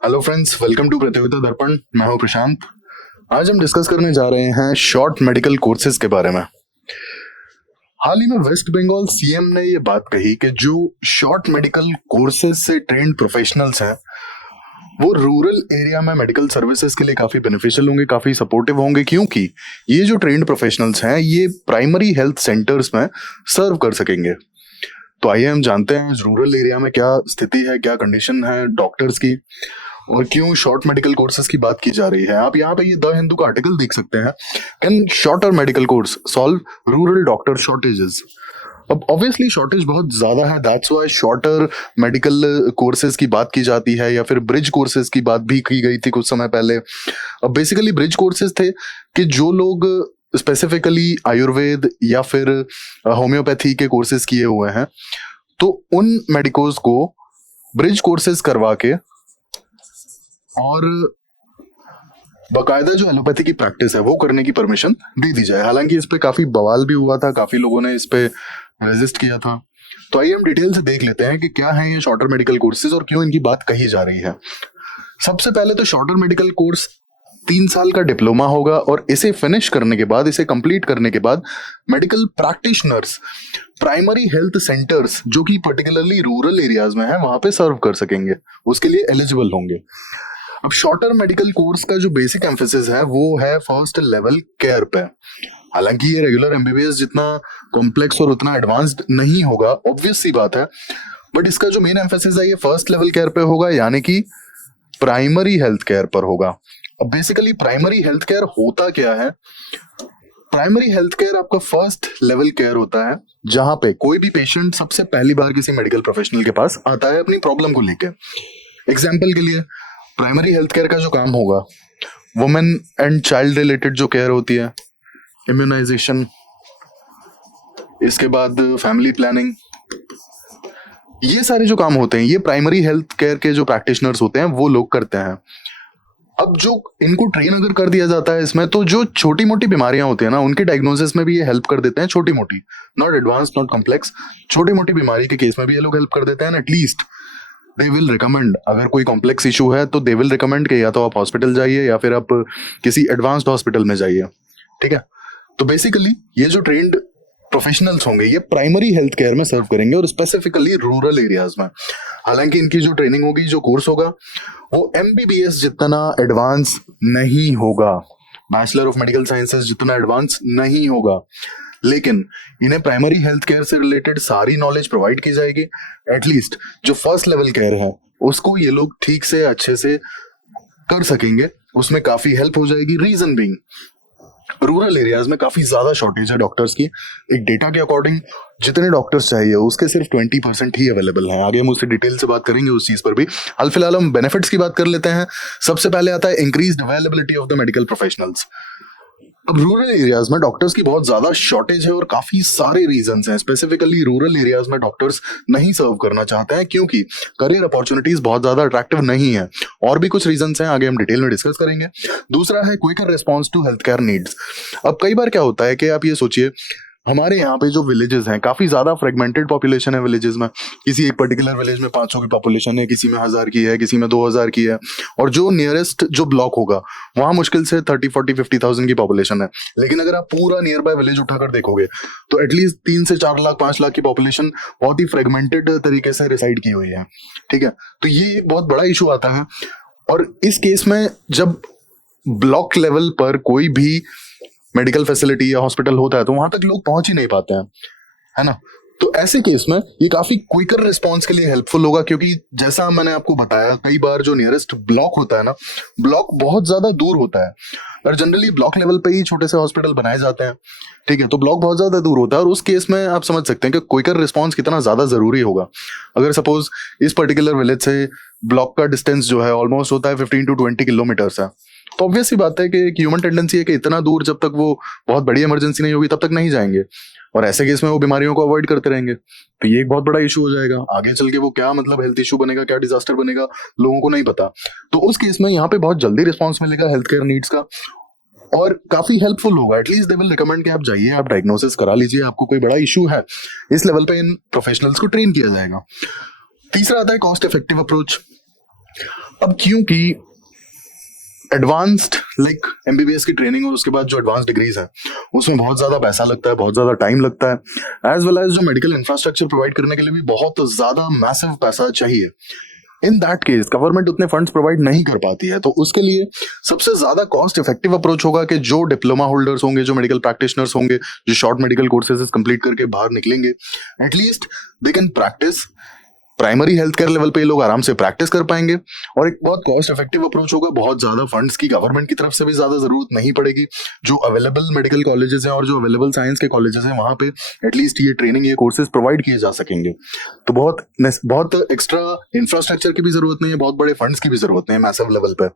Hello friends, welcome to प्रतियोगिता दर्पण। मैं हूं प्रशांत। आज हम डिस्कस करने जा रहे हैं शॉर्ट मेडिकल कोर्सेज के बारे में। हाल ही में वेस्ट बंगाल सीएम ने ये बात कही कि जो शॉर्ट मेडिकल कोर्सेज से ट्रेंड प्रोफेशनल्स हैं वो रूरल एरिया में मेडिकल सर्विसेज के लिए काफी बेनिफिशियल होंगे, काफी सपोर्टिव होंगे, क्योंकि ये जो ट्रेंड प्रोफेशनल्स हैं ये प्राइमरी हेल्थ सेंटर्स में सर्व कर सकेंगे। तो आइए हम जानते हैं रूरल एरिया में क्या स्थिति है, क्या कंडीशन है डॉक्टर्स की, और क्यों शॉर्ट मेडिकल कोर्सेज की बात की जा रही है। आप यहाँ पे ये द हिंदू का आर्टिकल देख सकते हैं, can shorter medical course solve rural doctor shortages. अब ऑब्वियसली शॉर्टेज बहुत ज्यादा है, that's why shorter medical courses की बात की जाती है, या फिर ब्रिज कोर्सेज की बात भी की गई थी कुछ समय पहले। अब बेसिकली ब्रिज कोर्सेज थे कि जो लोग स्पेसिफिकली आयुर्वेद या फिर होम्योपैथी के कोर्सेज किए हुए हैं तो उन मेडिकोज को ब्रिज कोर्सेज करवा के और बकायदा जो एलोपैथी की प्रैक्टिस है वो करने की परमिशन दे दी जाए। हालांकि इस पे काफी बवाल भी हुआ था, काफी लोगों ने इस पे रेजिस्ट किया था। तो आइए हम डिटेल से देख लेते हैं कि क्या है ये शॉर्टर मेडिकल कोर्सेज और क्यों इनकी बात कही जा रही है। सबसे पहले तो शॉर्टर मेडिकल कोर्स 3 साल का डिप्लोमा होगा और इसे फिनिश करने के बाद, इसे कंप्लीट करने के बाद medical practitioners primary health centres जो कि पर्टिकुलरली रूरल एरियाज में है वहां पे सर्व कर सकेंगे, उसके लिए एलिजिबल होंगे। अब शॉर्टर मेडिकल कोर्स का जो बेसिक एम्फेसिस है वो है फर्स्ट लेवल केयर पे। हालांकि ये रेगुलर एमबीबीएस जितना कॉम्प्लेक्स और उतना एडवांस्ड नहीं होगा, ऑब्वियस सी बात है, बट इसका जो मेन एम्फेसिस है ये फर्स्ट लेवल केयर पे होगा, यानी कि प्राइमरी हेल्थ केयर पर होगा। अब बेसिकली प्राइमरी हेल्थ केयर होता क्या है? प्राइमरी हेल्थ केयर आपका फर्स्ट लेवल केयर होता है जहां पे कोई भी पेशेंट सबसे पहली बार किसी मेडिकल प्रोफेशनल के पास आता है अपनी प्रॉब्लम को लेके। एग्जाम्पल के लिए प्राइमरी हेल्थ केयर का जो काम होगा, वुमेन एंड चाइल्ड रिलेटेड जो केयर होती है, इम्यूनाइजेशन, इसके बाद फैमिली प्लानिंग, ये सारे जो काम होते हैं ये प्राइमरी हेल्थ केयर के जो प्रैक्टिशनर्स होते हैं वो लोग करते हैं। अब जो इनको ट्रेन अगर कर दिया जाता है इसमें, तो जो छोटी मोटी बीमारियां होती है ना उनके डायग्नोसिस में भी ये हेल्प कर देते हैं। छोटी मोटी, नॉट एडवांस, नॉट कॉम्प्लेक्स, छोटी मोटी बीमारी के केस में भी ये लोग हेल्प कर देते हैं। एटलीस्ट दे विल रिकमेंड, अगर कोई कॉम्प्लेक्स इशू है तो दे विल रिकमेंड कि या तो आप हॉस्पिटल जाइए या फिर आप किसी एडवांस्ड हॉस्पिटल में जाइए। ठीक है, तो बेसिकली ये जो ट्रेंड प्रोफेशनल्स होंगे ये प्राइमरी हेल्थ केयर में सर्व करेंगे और स्पेसिफिकली रूरल एरियाज में। हालांकि इनकी जो ट्रेनिंग होगी, जो कोर्स होगा, वो एमबीबीएस जितना एडवांस नहीं होगा, बैचलर ऑफ मेडिकल साइंसेस जितना एडवांस नहीं होगा, लेकिन इन्हें प्राइमरी हेल्थ केयर से रिलेटेड सारी नॉलेज प्रोवाइड की जाएगी। एटलीस्ट जो फर्स्ट लेवल केयर है उसको ये लोग ठीक से अच्छे से कर सकेंगे, उसमें काफी हेल्प हो जाएगी। रीजन बीइंग रूरल एरियाज में काफी ज्यादा शॉर्टेज है डॉक्टर्स की। एक डेटा के अकॉर्डिंग जितने डॉक्टर्स चाहिए उसके सिर्फ 20% ही अवेलेबल हैं। आगे हम उससे डिटेल से बात करेंगे उस चीज पर भी। हाल फिलहाल हम बेनिफिट्स की बात कर लेते हैं। सबसे पहले आता है increased availability of the medical professionals. अब रूरल एरियाज में डॉक्टर्स की बहुत ज्यादा शॉर्टेज है और काफी सारे रीजंस हैं। स्पेसिफिकली रूरल एरियाज में डॉक्टर्स नहीं सर्व करना चाहते हैं क्योंकि करियर अपॉर्चुनिटीज बहुत ज्यादा अट्रैक्टिव नहीं है, और भी कुछ रीजंस हैं, आगे हम डिटेल में डिस्कस करेंगे। दूसरा है quicker response to health care needs. अब कई बार क्या होता है कि आप ये सोचिए, हमारे यहाँ पे जो विलेजेस हैं काफी ज्यादा फ्रेगमेंटेड पॉपुलेशन है विलेजेस में। किसी एक पर्टिकुलर विलेज में 500 की पॉपुलेशन है, किसी में 1000 की है, किसी में 2000 की है, और जो नियरेस्ट जो ब्लॉक होगा वहां मुश्किल से 30, 40, 50,000 की पॉपुलेशन है। लेकिन अगर आप पूरा नियर बाय विलेज उठाकर देखोगे तो एटलीस्ट 3 से 4 लाख 5 लाख की पॉपुलेशन बहुत ही फ्रेगमेंटेड तरीके से रिसाइड की हुई है। ठीक है, तो ये एक बहुत बड़ा इशू आता है। और इस केस में जब ब्लॉक लेवल पर कोई भी मेडिकल फैसिलिटी या हॉस्पिटल होता है तो वहां तक लोग पहुंच ही नहीं पाते हैं, है ना। तो ऐसे केस में ये काफी क्विकर रिस्पांस के लिए हेल्पफुल होगा, क्योंकि जैसा मैंने आपको बताया कई बार जो नियरेस्ट ब्लॉक होता है ना, ब्लॉक बहुत ज्यादा दूर होता है और जनरली ब्लॉक लेवल पे ही छोटे से हॉस्पिटल बनाए जाते हैं। ठीक है, तो ब्लॉक बहुत ज्यादा दूर होता है और उस केस में आप समझ सकते हैं कि क्विकर रिस्पांस कितना ज्यादा जरूरी होगा। अगर सपोज इस पर्टिकुलर विलेज से ब्लॉक का डिस्टेंस जो है ऑलमोस्ट होता है 15 to 20 किलोमीटर्स है, तो ऑब्वियस सी बात है कि एक ह्यूमन टेंडेंसी है कि इतना दूर जब तक वो बहुत बड़ी इमरजेंसी नहीं होगी तब तक नहीं जाएंगे, और ऐसे केस में वो बीमारियों को अवॉइड करते रहेंगे। तो ये एक बहुत बड़ा इशू हो जाएगा आगे चल के। वो क्या मतलब हेल्थ इशू बनेगा, क्या डिजास्टर बनेगा, लोगों को नहीं पता। तो उस केस में यहाँ पे बहुत जल्दी रिस्पॉन्स मिलेगा हेल्थ केयर नीड्स का और काफी हेल्पफुल होगा। एटलीस्ट दे विल रिकमेंड कि आप जाइए, आप डायग्नोसिस करा लीजिए, आपको कोई बड़ा इशू है, इस लेवल पे इन प्रोफेशनल्स को ट्रेन किया जाएगा। तीसरा आता है कॉस्ट इफेक्टिव अप्रोच। अब क्योंकि एडवांस्ड लाइक एमबीबीएस की ट्रेनिंग और उसके बाद जो एडवांस डिग्रीज है उसमें बहुत ज्यादा पैसा लगता है, बहुत ज्यादा टाइम लगता है, एज वेल एज जो मेडिकल इंफ्रास्ट्रक्चर प्रोवाइड करने के लिए भी बहुत ज्यादा मैसिव पैसा चाहिए। इन दैट केस गवर्नमेंट उतने फंड्स प्रोवाइड नहीं कर पाती है, तो उसके लिए सबसे ज्यादा कॉस्ट इफेक्टिव अप्रोच होगा कि जो डिप्लोमा होल्डर्स होंगे, जो मेडिकल प्रैक्टिशनर्स होंगे, जो शॉर्ट मेडिकल कोर्सेज कंप्लीट करके बाहर निकलेंगे, at least they can practice primary health care level पे, लोग आराम से प्रैक्टिस कर पाएंगे और एक बहुत कॉस्ट इफेक्टिव अप्रोच होगा। बहुत ज्यादा फंड्स की गवर्नमेंट की तरफ से भी ज्यादा जरूरत नहीं पड़ेगी। जो अवेलेबल मेडिकल कॉलेजेस हैं और जो अवेलेबल साइंस के कॉलेजेस हैं वहां पे एटलीस्ट ये ट्रेनिंग, ये कोर्सेज प्रोवाइड किए जा सकेंगे। तो बहुत एक्स्ट्रा इंफ्रास्ट्रक्चर की भी जरूरत नहीं है, बहुत बड़े फंड्स की भी जरूरत नहीं है मैसिव लेवल पे।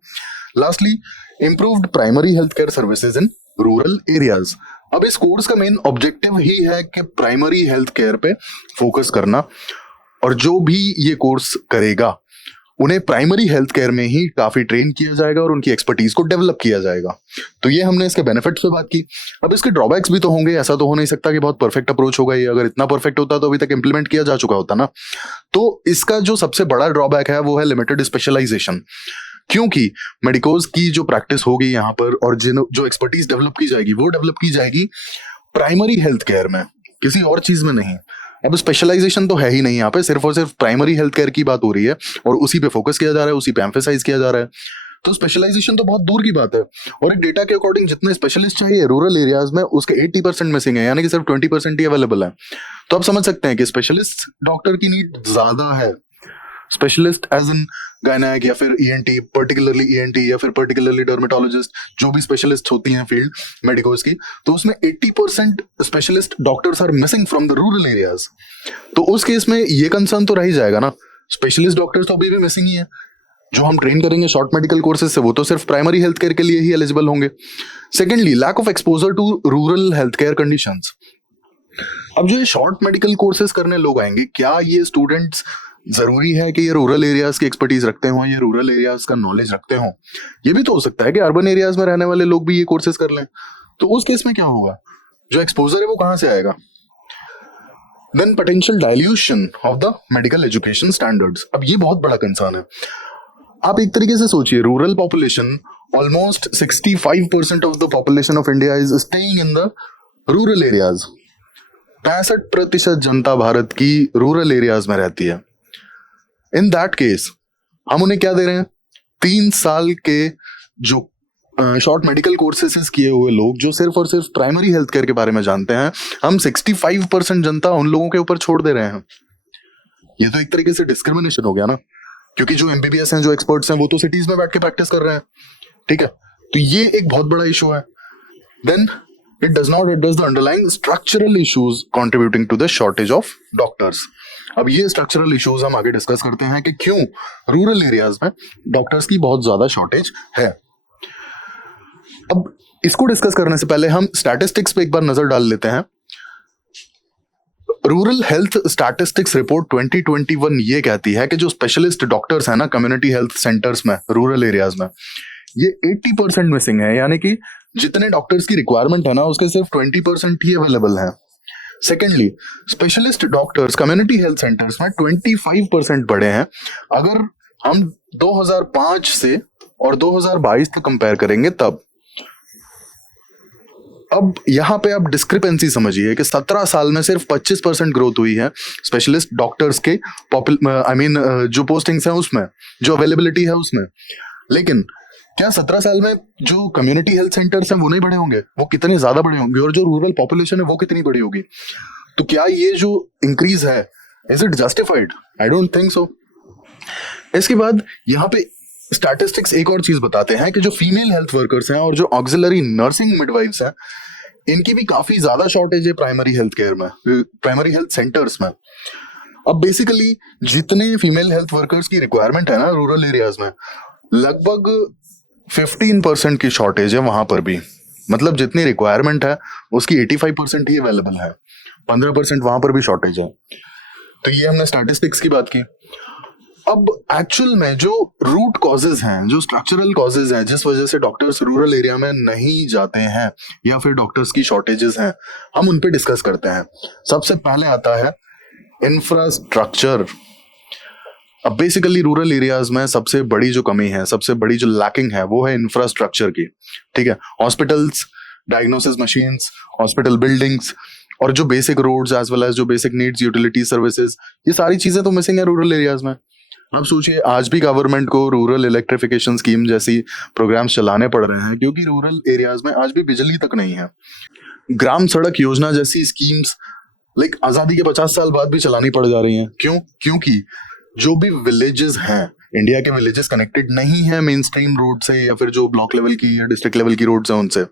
Lastly, improved primary health care services in rural areas. अब इस कोर्स का मेन ऑब्जेक्टिव ही है कि प्राइमरी हेल्थ केयर पे फोकस करना, और जो भी ये कोर्स करेगा उन्हें प्राइमरी हेल्थ केयर में ही काफी ट्रेन किया जाएगा और उनकी एक्सपर्टीज को डेवलप किया जाएगा। तो ये हमने इसके बेनिफिट्स पे बात की। अब इसके ड्रॉबैक्स भी तो होंगे, ऐसा तो हो नहीं सकता कि बहुत परफेक्ट अप्रोच होगा ये। अगर इतना परफेक्ट होता तो अभी तक इंप्लीमेंट किया जा चुका होता ना। तो इसका जो सबसे बड़ा ड्रॉबैक है वो है लिमिटेड स्पेशलाइजेशन, क्योंकि मेडिकोज की जो प्रैक्टिस होगी यहाँ पर और जो एक्सपर्टीज डेवलप की जाएगी वो डेवलप की जाएगी प्राइमरी हेल्थ केयर में, किसी और चीज में नहीं। अब स्पेशलाइजेशन तो है ही नहीं यहाँ पे, सिर्फ और सिर्फ प्राइमरी हेल्थ केयर की बात हो रही है और उसी पे फोकस किया जा रहा है, उसी पे एम्फेसाइज किया जा रहा है। तो स्पेशलाइजेशन तो बहुत दूर की बात है। और एक डेटा के अकॉर्डिंग जितने स्पेशलिस्ट चाहिए रूरल एरियाज में उसके 80% मिसिंग है, यानी कि सिर्फ 20% ही अवेलेबल है। तो आप समझ सकते हैं कि स्पेशलिस्ट डॉक्टर की नीड ज्यादा है। स्पेशलिस्ट एज इन गायनेक या फिर ईएनटी, पर्टिकुलरली ईएनटी या फिर पर्टिकुलरली डर्मेटोलॉजिस्ट, जो भी स्पेशलिस्ट होती हैं फील्ड मेडिकोज की, तो उसमें 80% specialist doctors are missing from the rural areas. तो उस केस में ये कंसर्न तो रह ही जाएगा ना, स्पेशलिस्ट डॉक्टर्स तो अभी भी मिसिंग ही है। जो हम ट्रेन करेंगे शॉर्ट मेडिकल कोर्सेज से वो तो सिर्फ प्राइमरी हेल्थ केयर के लिए ही एलिजिबल होंगे। Secondly, lack of exposure to rural health care conditions. अब जो ये शॉर्ट मेडिकल कोर्सेज करने लोग आएंगे, क्या ये स्टूडेंट्स जरूरी है कि ये रूरल एरियाज की एक्सपर्टीज रखते हो, ये रूरल एरियाज का नॉलेज रखते हो? ये भी तो हो सकता है कि अर्बन एरियाज में रहने वाले लोग भी ये कोर्सेज कर लें। तो उस केस में क्या होगा, जो एक्सपोजर है वो कहां से आएगा? Then potential dilution of the medical education standards. अब ये बहुत बड़ा कंसर्न है। आप एक तरीके से सोचिए, rural population, almost 65% of the population of India is staying in the rural areas. 65% जनता भारत की रूरल एरियाज में रहती है। इन दैट केस हम उन्हें क्या दे रहे हैं? 3 साल के जो शॉर्ट मेडिकल कोर्सेज किए हुए लोग जो सिर्फ और सिर्फ प्राइमरी हेल्थ केयर के बारे में जानते हैं, हम 65% जनता उन लोगों के ऊपर छोड़ दे रहे हैं। ये तो एक तरीके से डिस्क्रिमिनेशन हो गया ना, क्योंकि जो एमबीबीएस हैं, जो एक्सपर्ट्स हैं, वो तो सिटीज में बैठ के प्रैक्टिस कर रहे हैं। ठीक है, तो ये एक बहुत बड़ा इशू है। Then it does not address the underlying structural issues contributing to the shortage of doctors. अब ये स्ट्रक्चरल इश्यूज हम आगे डिस्कस करते हैं कि क्यों रूरल एरियाज में डॉक्टर्स की बहुत ज्यादा शॉर्टेज है। अब इसको डिस्कस करने से पहले हम स्टैटिस्टिक्स पे एक बार नजर डाल लेते हैं। रूरल हेल्थ स्टैटिस्टिक्स रिपोर्ट 2021 ये कहती है कि जो स्पेशलिस्ट डॉक्टर्स हैं ना कम्युनिटी हेल्थ सेंटर्स में रूरल एरियाज में, ये 80% मिसिंग है, यानी कि जितने डॉक्टर्स की रिक्वायरमेंट है ना उसके सिर्फ 20% ही अवेलेबल है। Secondly, specialist doctors community health centres में 25% बढ़े हैं। अगर हम 2005 से और 2022 तक कंपेयर करेंगे तब। अब यहां पे आप डिस्क्रिपेंसी समझिए कि 17 साल में सिर्फ 25% ग्रोथ हुई है स्पेशलिस्ट डॉक्टर्स के जो पोस्टिंग्स हैं उसमें, जो अवेलेबिलिटी है उसमें। लेकिन क्या 17 साल में जो कम्युनिटी हेल्थ सेंटर्स हैं वो नहीं बड़े होंगे? वो कितने ज्यादा बड़े होंगे, और जो रूरल पॉपुलेशन है वो कितनी बड़ी होगी? तो क्या ये जो इंक्रीज है, is it justified? I don't think so. इसके बाद यहाँ पे स्टैटिस्टिक्स एक और चीज बताते हैं कि जो फीमेल हेल्थ वर्कर्स हैं और जो ऑक्सिलरी नर्सिंग मिडवाइफ्स हैं, इनकी भी काफी ज्यादा शॉर्टेज है प्राइमरी हेल्थ केयर में, प्राइमरी हेल्थ सेंटर्स में। अब बेसिकली जितने फीमेल हेल्थ वर्कर्स की रिक्वायरमेंट है ना रूरल एरियाज में, लगभग 15% की शॉर्टेज है वहां पर भी। मतलब जितनी रिक्वायरमेंट है उसकी 85% ही अवेलेबल है, 15% वहां पर भी शॉर्टेज है। तो ये हमने स्टैटिस्टिक्स की बात की। अब एक्चुअल में जो रूट कॉजेज हैं, जो स्ट्रक्चरल कॉजेज हैं जिस वजह से डॉक्टर्स रूरल एरिया में नहीं जाते हैं या फिर डॉक्टर्स की शॉर्टेजेस हैं, हम उन पे डिस्कस करते हैं। सबसे पहले आता है इंफ्रास्ट्रक्चर। अब बेसिकली रूरल एरियाज में सबसे बड़ी जो कमी है, सबसे बड़ी जो लैकिंग है, वो है इंफ्रास्ट्रक्चर की। ठीक है, hospitals, diagnosis machines, hospital buildings और जो basic roads as well as जो बेसिक नीड्स, यूटिलिटी सर्विसेज, ये सारी चीजें तो मिसिंग है रूरल एरियाज में। अब सोचिए, आज भी गवर्नमेंट को रूरल इलेक्ट्रिफिकेशन स्कीम जैसी प्रोग्राम्स चलाने पड़ रहे हैं क्योंकि रूरल एरियाज में आज भी बिजली तक नहीं है। ग्राम सड़क योजना जैसी स्कीम्स लाइक आजादी के 50 साल बाद भी चलानी पड़ जा रही हैं। क्यों? क्योंकि जो भी विलेजेस हैं, इंडिया के विलेजेस कनेक्टेड नहीं है मेन स्ट्रीम रोड से या फिर जो ब्लॉक लेवल की या डिस्ट्रिक्ट लेवल की रोड्स हैं उनसे।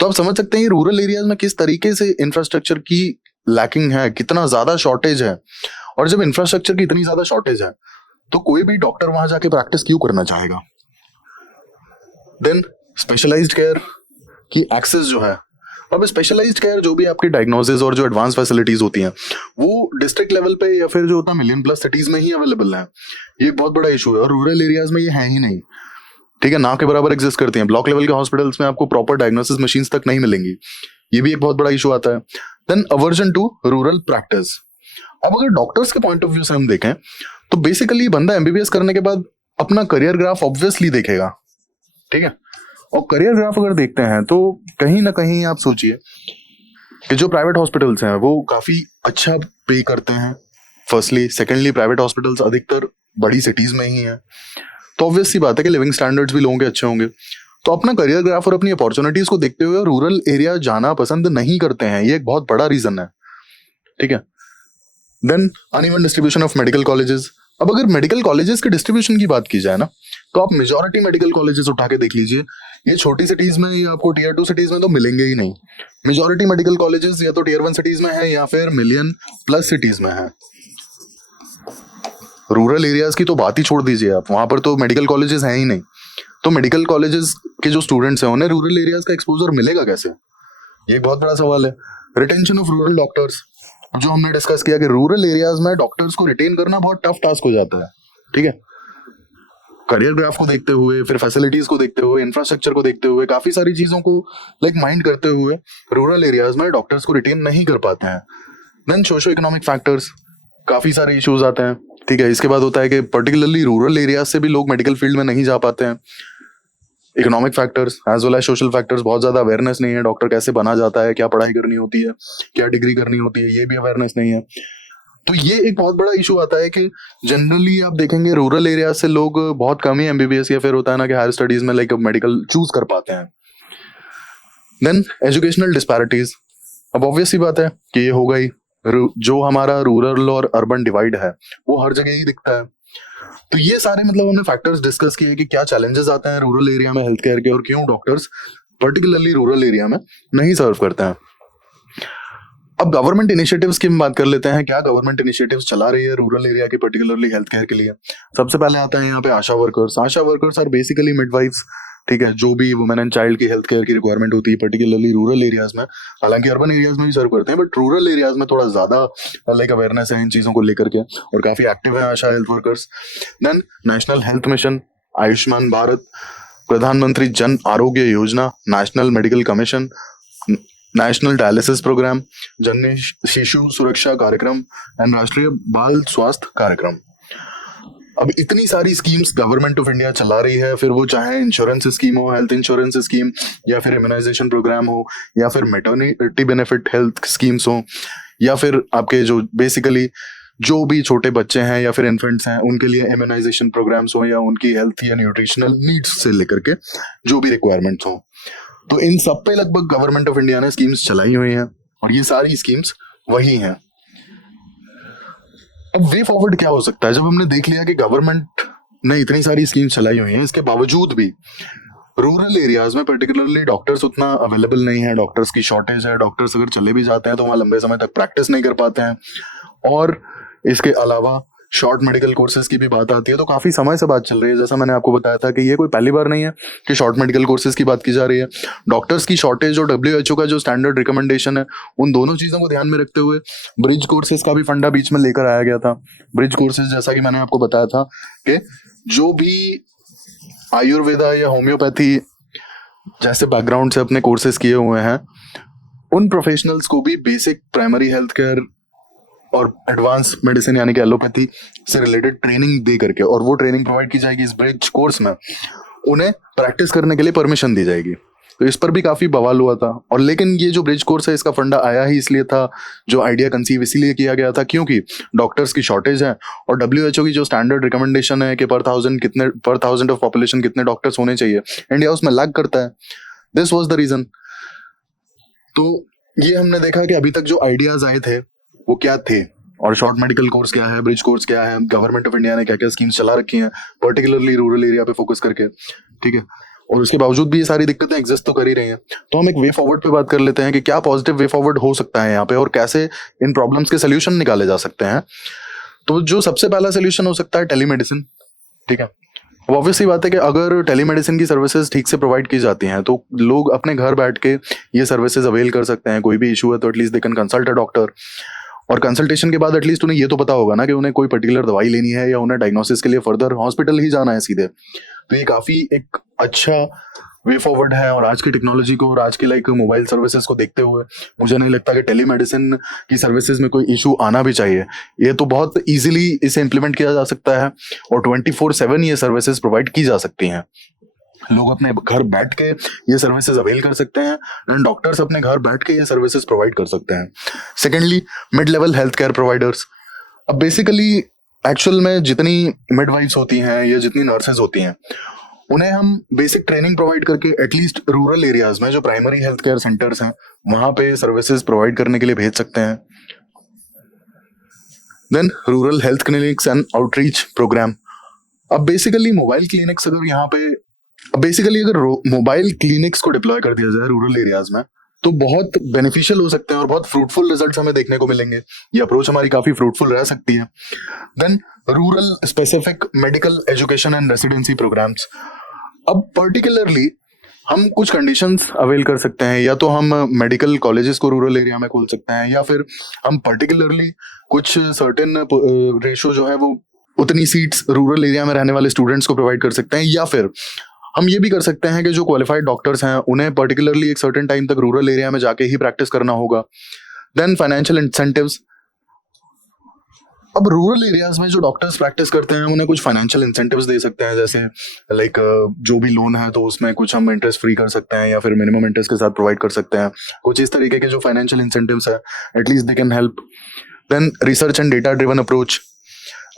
तो आप समझ सकते हैं रूरल एरियाज में किस तरीके से इंफ्रास्ट्रक्चर की लैकिंग है, कितना ज्यादा शॉर्टेज है। और जब इंफ्रास्ट्रक्चर की इतनी ज्यादा शॉर्टेज है तो कोई भी डॉक्टर वहां जाके प्रैक्टिस क्यों करना चाहेगा? देन स्पेशलाइज्ड केयर की एक्सेस जो है, अब स्पेशलाइज्ड केयर जो भी आपकी डायग्नोसिस और जो एडवांस फैसिलिटीज होती हैं वो डिस्ट्रिक्ट लेवल पे या फिर जो होता है मिलियन प्लस सिटीज में ही अवेलेबल है। ये एक बहुत बड़ा इशू है और रूरल एरियाज में ये है ही नहीं। ठीक है, ना के बराबर एग्जिस्ट करती हैं। ब्लॉक लेवल के हॉस्पिटल्स में आपको प्रॉपर डायग्नोसिस मशीन्स तक नहीं मिलेंगी। ये भी एक बहुत बड़ा इशू आता है। Then aversion to rural practice. अब अगर डॉक्टर्स के पॉइंट ऑफ व्यू से हम देखें तो बेसिकली बंदा एमबीबीएस करने के बाद अपना करियर ग्राफ ऑब्वियसली देखेगा। ठीक है, और करियर ग्राफ अगर देखते हैं तो कहीं ना कहीं आप सोचिए कि जो प्राइवेट हॉस्पिटल्स हैं वो काफी अच्छा पे करते हैं फर्स्टली। सेकेंडली, प्राइवेट हॉस्पिटल्स अधिकतर बड़ी सिटीज में ही हैं, तो ऑब्वियस सी बात है कि लिविंग स्टैंडर्ड्स भी लोगों के अच्छे होंगे। तो अपना करियर ग्राफ और अपनी अपॉर्चुनिटीज को देखते हुए रूरल एरिया जाना पसंद नहीं करते हैं। ये एक बहुत बड़ा रीजन है। ठीक है, then uneven distribution of medical colleges. अब अगर मेडिकल कॉलेजेस के डिस्ट्रीब्यूशन की बात की जाए ना, तो आप मेजॉरिटी मेडिकल कॉलेजेस उठा के देख लीजिए, ये छोटी सिटीज में या आपको टीयर 2 सिटीज में तो मिलेंगे ही नहीं। मेजॉरिटी मेडिकल कॉलेजेस या तो टीयर 1 सिटीज में है या फिर मिलियन प्लस सिटीज में है। रूरल एरियाज की तो बात ही छोड़ दीजिए आप, वहां पर तो मेडिकल कॉलेजेस हैं ही नहीं। तो मेडिकल कॉलेजेस के जो स्टूडेंट्स हैं उन्हें रूरल एरियाज का एक्सपोजर मिलेगा कैसे? ये एक बहुत बड़ा सवाल है। रिटेंशन ऑफ रूरल डॉक्टर्स, जो हमने डिस्कस किया कि रूरल एरियाज में डॉक्टर्स को रिटेन करना बहुत टफ टास्क हो जाता है। ठीक है, करियर ग्राफ को देखते हुए, फिर फैसिलिटीज को देखते हुए, इंफ्रास्ट्रक्चर को देखते हुए, काफी सारी चीजों को माइंड करते हुए रूरल एरियाज में डॉक्टर्स को रिटेन नहीं कर पाते हैं। देन सोशो इकोनॉमिक फैक्टर्स, काफी सारे इश्यूज आते हैं। ठीक है, इसके बाद होता है कि पर्टिकुलरली रूरल एरियाज से भी लोग मेडिकल फील्ड में नहीं जा पाते हैं। Economic factors as well as social factors, बहुत ज्यादा अवेयरनेस नहीं है, डॉक्टर कैसे बना जाता है, क्या पढ़ाई करनी होती है, क्या डिग्री करनी होती है, ये भी अवेयरनेस नहीं है। तो ये एक बहुत बड़ा इशू आता है कि जनरली आप देखेंगे रूरल एरिया से लोग बहुत कम ही एमबीबीएस या फिर होता है ना कि हायर स्टडीज में मेडिकल चूज कर पाते हैं। देन एजुकेशनल डिस्पैरिटीज, अब ऑब्वियस सी बात है कि ये होगा ही। जो हमारा रूरल और अर्बन डिवाइड है वो हर जगह ही दिखता है। तो ये सारे हमने फैक्टर्स डिस्कस किए कि क्या चैलेंजेस आते हैं रूरल एरिया में हेल्थ केयर के और क्यों डॉक्टर्स पर्टिकुलरली रूरल एरिया में नहीं सर्व करते हैं। अब गवर्नमेंट इनिशिएटिव्स की बात कर लेते हैं। क्या गवर्नमेंट इनिशिएटिव्स चला रही है रूरल एरिया की पर्टिकुलरली हेल्थ केयर के लिए? सबसे पहले आता है यहाँ पे ASHA workers. ASHA workers are basically midwifes. ठीक है, जो भी वुमेन एंड चाइल्ड की हेल्थ केयर की रिक्वायरमेंट होती है पर्टिकुलरली रूरल एरियाज में, हालांकि अर्बन एरियाज में भी सर्व करते हैं बट रूरल एरियाज में थोड़ा ज्यादा अवेयरनेस है इन चीजों को लेकर के और काफी एक्टिव है ASHA health workers. Then national health mission, Ayushman Bharat, Pradhanmantri Jan Arogya Yojana, national medical commission, national dialysis programme, Janani Shishu Suraksha कार्यक्रम एंड राष्ट्रीय बाल स्वास्थ्य कार्यक्रम। अब इतनी सारी स्कीम्स गवर्नमेंट ऑफ इंडिया चला रही है, फिर वो चाहे इंश्योरेंस स्कीम हो, हेल्थ इंश्योरेंस स्कीम, या फिर इम्यूनाइजेशन प्रोग्राम हो, या फिर मैटरनिटी बेनिफिट हेल्थ स्कीम्स हो, या फिर आपके जो बेसिकली जो भी छोटे बच्चे हैं या फिर इन्फेंट्स हैं उनके लिए इम्यूनाइजेशन प्रोग्राम्स हो, या उनकी हेल्थ या न्यूट्रिशनल नीड्स से लेकर के जो भी रिक्वायरमेंट्स हो, तो इन सब पे लगभग गवर्नमेंट ऑफ इंडिया ने स्कीम्स चलाई हुई हैं और ये सारी स्कीम्स वही हैं। अब वे फॉरवर्ड क्या हो सकता है? जब हमने देख लिया कि गवर्नमेंट ने इतनी सारी स्कीम्स चलाई हुई हैं, इसके बावजूद भी रूरल एरियाज में पर्टिकुलरली डॉक्टर्स उतना अवेलेबल नहीं है, डॉक्टर्स की शॉर्टेज है, डॉक्टर्स अगर चले भी जाते हैं तो वहाँ लंबे समय तक प्रैक्टिस नहीं कर पाते हैं। और इसके अलावा शॉर्ट मेडिकल कोर्सेज की भी बात आती है, तो काफी समय से बात चल रही है। जैसा मैंने आपको बताया था कि ये कोई पहली बार नहीं है कि शॉर्ट मेडिकल कोर्सेज की बात की जा रही है। डॉक्टर्स की शॉर्टेज और WHO का जो स्टैंडर्ड रिकमेंडेशन है, उन दोनों चीजों को ध्यान में रखते हुए ब्रिज कोर्सेज का भी फंडा बीच में लेकर आया गया था। ब्रिज कोर्सेज, जैसा कि मैंने आपको बताया था कि जो भी आयुर्वेदा या होम्योपैथी जैसे बैकग्राउंड से अपने कोर्सेज किए हुए हैं, उन प्रोफेशनल्स को भी बेसिक प्राइमरी हेल्थ केयर और एडवांस मेडिसिन यानी कि एलोपैथी से रिलेटेड ट्रेनिंग दे करके, और वो ट्रेनिंग प्रोवाइड की जाएगी इस ब्रिज कोर्स में, उन्हें प्रैक्टिस करने के लिए परमिशन दी जाएगी। तो इस पर भी काफी बवाल हुआ था। और लेकिन ये जो ब्रिज कोर्स है इसका फंडा आया ही इसलिए था, जो आइडिया कंसीव इसीलिए किया गया था क्योंकि डॉक्टर्स की शॉर्टेज है और WHO की जो स्टैंडर्ड रिकमेंडेशन है कि पर थाउजेंड ऑफ पॉपुलेशन कितने डॉक्टर्स होने चाहिए, इंडिया उसमें लैग करता है। This was the reason. तो ये हमने देखा कि अभी तक जो आइडियाज आए थे वो क्या थे, और शॉर्ट मेडिकल कोर्स क्या है, ब्रिज कोर्स क्या है, गवर्नमेंट ऑफ इंडिया ने क्या क्या स्कीम्स चला रखी हैं पर्टिकुलरली रूरल एरिया पे फोकस करके, ठीक है। और उसके बावजूद भी ये सारी दिक्कतें एग्जिस्ट तो कर ही रही हैं। तो हम एक वे फॉरवर्ड पे बात कर लेते हैं कि क्या पॉजिटिव वे फॉरवर्ड हो सकता है यहाँ पे और कैसे इन प्रॉब्लम्स के सोल्यूशन निकाले जा सकते हैं। तो जो सबसे पहला सोल्यूशन हो सकता है टेलीमेडिसिन, ठीक है। अब ऑब्वियसली बात है कि अगर टेलीमेडिसिन की सर्विसेज ठीक से प्रोवाइड की जाती हैं तो लोग अपने घर बैठ के ये सर्विसेज अवेल कर सकते हैं। कोई भी इशू है तो at least they can consult a doctor, और कंसल्टेशन के बाद एटलीस्ट उन्हें ये तो पता होगा ना कि उन्हें कोई पर्टिकुलर दवाई लेनी है या उन्हें डायग्नोसिस के लिए फर्दर हॉस्पिटल ही जाना है सीधे। तो ये काफी एक अच्छा वे फॉरवर्ड है। और आज की टेक्नोलॉजी को और आज के लाइक मोबाइल सर्विसेज को देखते हुए मुझे नहीं लगता कि टेलीमेडिसिन की सर्विसेज में कोई इशू आना भी चाहिए। ये तो बहुत इजीली इसे इम्प्लीमेंट किया जा सकता है और 24/7 ये सर्विसेज प्रोवाइड की जा सकती हैं। लोग अपने घर बैठ के ये सर्विसेज अवेल कर सकते हैं एंड डॉक्टर्स अपने घर बैठ के ये सर्विसेज प्रोवाइड कर सकते हैं। Secondly, mid level health care providers. अब बेसिकली एक्चुअल में जितनी मिडवाइफ्स होती हैं या जितनी नर्सेज होती हैं उन्हें हम बेसिक ट्रेनिंग प्रोवाइड करके एटलीस्ट रूरल एरियाज में जो प्राइमरी हेल्थ केयर सेंटर्स हैं वहां पे सर्विसेज प्रोवाइड करने के लिए भेज सकते हैं। Then rural health clinics and outreach program. अब बेसिकली मोबाइल क्लिनिक्स अगर मोबाइल क्लिनिक्स को डिप्लॉय कर दिया जाए रूरल एरियाज में तो बहुत बेनिफिशियल हो सकते हैं और बहुत फ्रूटफुल रिजल्ट्स हमें देखने को मिलेंगे। ये अप्रोच हमारी काफी फ्रूटफुल रह सकती है। Then rural specific medical education and residency programs. अब पर्टिकुलरली हम कुछ कंडीशंस अवेल कर सकते हैं, या तो हम मेडिकल कॉलेजेस को रूरल एरिया में खोल सकते हैं, या फिर हम पर्टिकुलरली कुछ सर्टेन रेशो जो है वो उतनी सीट्स रूरल एरिया में रहने वाले स्टूडेंट्स को प्रोवाइड कर सकते हैं, या फिर हम ये भी कर सकते हैं कि जो क्वालिफाइड डॉक्टर्स हैं उन्हें पर्टिकुलरली एक सर्टेन टाइम तक रूरल एरिया में जाके ही प्रैक्टिस करना होगा। Then financial incentives. अब रूरल एरियाज में जो डॉक्टर्स प्रैक्टिस करते हैं उन्हें कुछ फाइनेंशियल इंसेंटिव्स दे सकते हैं, जैसे लाइक जो भी लोन है तो उसमें कुछ हम इंटरेस्ट फ्री कर सकते हैं या फिर मिनिमम इंटरेस्ट के साथ प्रोवाइड कर सकते हैं। कुछ इस तरीके के जो फाइनेंशियल इंसेंटिव्स है at least they can help. Then research and data driven approach.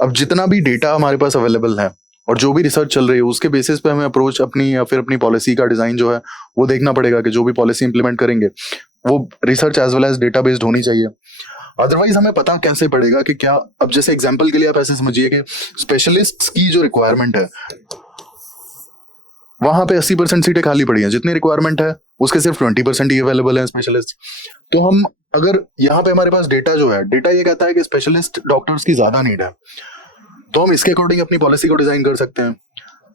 अब जितना भी डेटा हमारे पास अवेलेबल है और जो भी रिसर्च चल रही है उसके बेसिस पे हमें अप्रोच अपनी या फिर अपनी पॉलिसी का डिजाइन जो है वो देखना पड़ेगा कि जो भी पॉलिसी इंप्लीमेंट करेंगे वो research as well as data based होनी चाहिए। अदरवाइज हमें पता कैसे पड़ेगा कि क्या, अब जैसे एग्जांपल के लिए आप ऐसे समझिए कि स्पेशलिस्ट्स की जो रिक्वायरमेंट है वहां पे 80% सीटें खाली पड़ी हैं, जितनी रिक्वायरमेंट है उसके सिर्फ 20% ही अवेलेबल है स्पेशलिस्ट। तो हम अगर यहाँ पे हमारे पास डेटा जो है, डेटा ये कहता है कि स्पेशलिस्ट डॉक्टर्स की ज्यादा नीड है, तो हम इसके अकॉर्डिंग अपनी पॉलिसी को डिजाइन कर सकते हैं।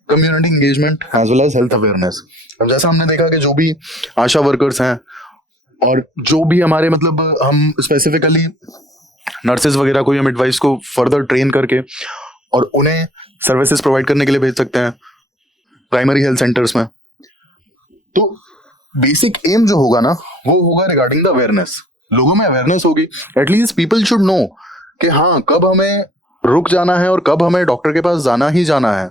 Community engagement as well as health awareness. अब जैसा हमने देखा कि जो भी आशा वर्कर्स हैं और जो भी हमारे मतलब हम स्पेसिफिकली नर्सेज वगैरह को या मिडवाइफ्स को फर्दर ट्रेन करके और उन्हें सर्विसेज प्रोवाइड करने के लिए भेज सकते हैं प्राइमरी हेल्थ सेंटर्स में। तो बेसिक एम जो होगा ना वो होगा रिगार्डिंग द अवेयरनेस। लोगों में अवेयरनेस होगी, एटलीस्ट पीपल शुड नो कि हाँ कब हमें रुक जाना है और कब हमें डॉक्टर के पास जाना ही जाना है।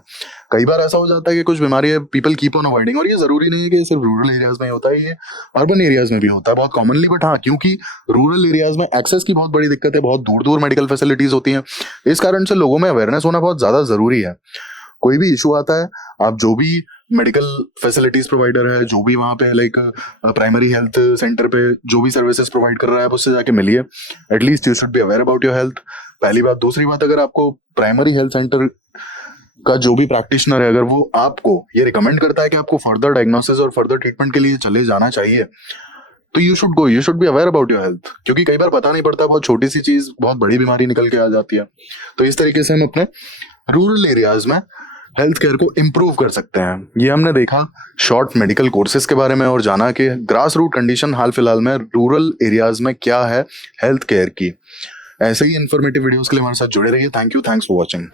कई बार ऐसा हो जाता है कि कुछ बीमारी पीपल कीप ऑन अवॉइडिंग, और ये जरूरी नहीं है कि सिर्फ रूरल एरियाज में होता है, ये अर्बन एरियाज में भी होता है बहुत कॉमनली। बट हाँ, क्योंकि रूरल एरियाज में एक्सेस की बहुत बड़ी दिक्कत है, बहुत दूर दूर मेडिकल फैसिलिटीज होती हैं, इस कारण से लोगों में अवेयरनेस होना बहुत ज्यादा जरूरी है। कोई भी इशू आता है, आप जो भी मेडिकल फैसिलिटीज प्रोवाइडर है, जो भी वहाँ पे लाइक प्राइमरी हेल्थ सेंटर पे जो भी सर्विसेज प्रोवाइड कर रहा है आप उससे जाके मिलिए। At least you should be aware about your health, पहली बात। दूसरी बात, अगर आपको प्राइमरी हेल्थ सेंटर का जो भी प्रैक्टिशनर है अगर वो आपको ये रिकमेंड करता है कि आपको फर्दर डायग्नोसिस और फर्दर ट्रीटमेंट के लिए चले जाना चाहिए, तो you should go, you should be aware about your health. क्योंकि कई बार पता नहीं पड़ता, बहुत छोटी सी चीज बहुत बड़ी बीमारी निकल के आ जाती है। तो इस तरीके से हम अपने रूरल एरियाज में हेल्थ केयर को इम्प्रूव कर सकते हैं। ये हमने देखा शॉर्ट मेडिकल कोर्सेज के बारे में और जाना कि ग्रास रूट कंडीशन हाल फिलहाल में रूरल एरियाज में क्या है हेल्थ केयर की। ऐसे ही इन्फॉर्मेटिव वीडियोस के लिए हमारे साथ जुड़े रहिए। Thank you, thanks for watching.